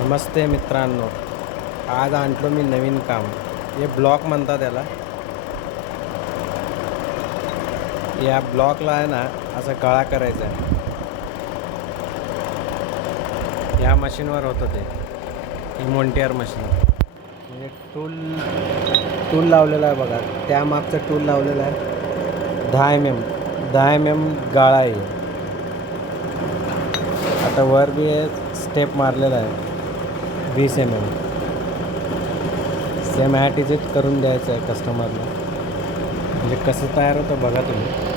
नमस्ते मित्रांनो. आज आणलो मी नवीन काम. हे ब्लॉक म्हणतात त्याला. या ब्लॉकला आहे ना असं गळा करायचा आहे. या मशीनवर होतं ते. ही मशीन म्हणजे टूल टूल लावलेलं आहे बघा. त्या मागचं टूल लावलेलं आहे. दहा एम एम दहा एम एम गाळा आहे. आता वर बी स्टेप मारलेला आहे. वीस M M same at is करून द्यायचं आहे कस्टमरला म्हणजे कसं तयार होतं बघा तुम्ही.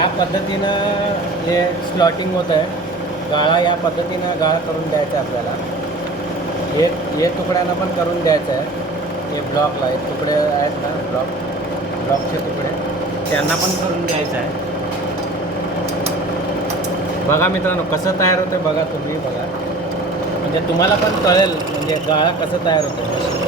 या पद्धतीनं हे स्लॉटिंग होत आहे गाळा या पद्धतीनं गाळा करून द्यायचा आहे आपल्याला. हे हे तुकड्यांना पण करून द्यायचं आहे. हे ब्लॉकला हे तुकडे आहेत ना ब्लॉक ब्लॉकचे तुकडे. त्यांना पण करून द्यायचं आहे. बघा मित्रांनो कसं तयार होतं बघा तुम्ही बघा. म्हणजे तुम्हाला पण कळेल म्हणजे गाळा कसं तयार होतं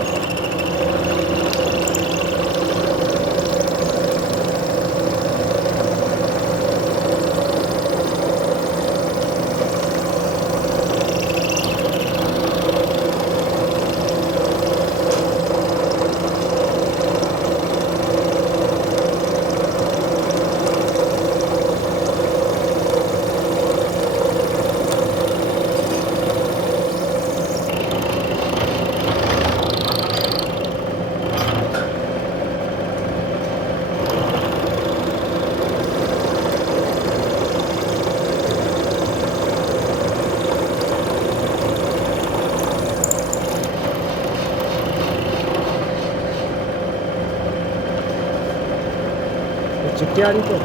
चिठ्ठी आली तर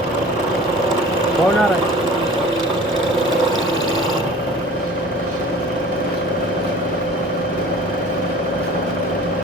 कोण आहे.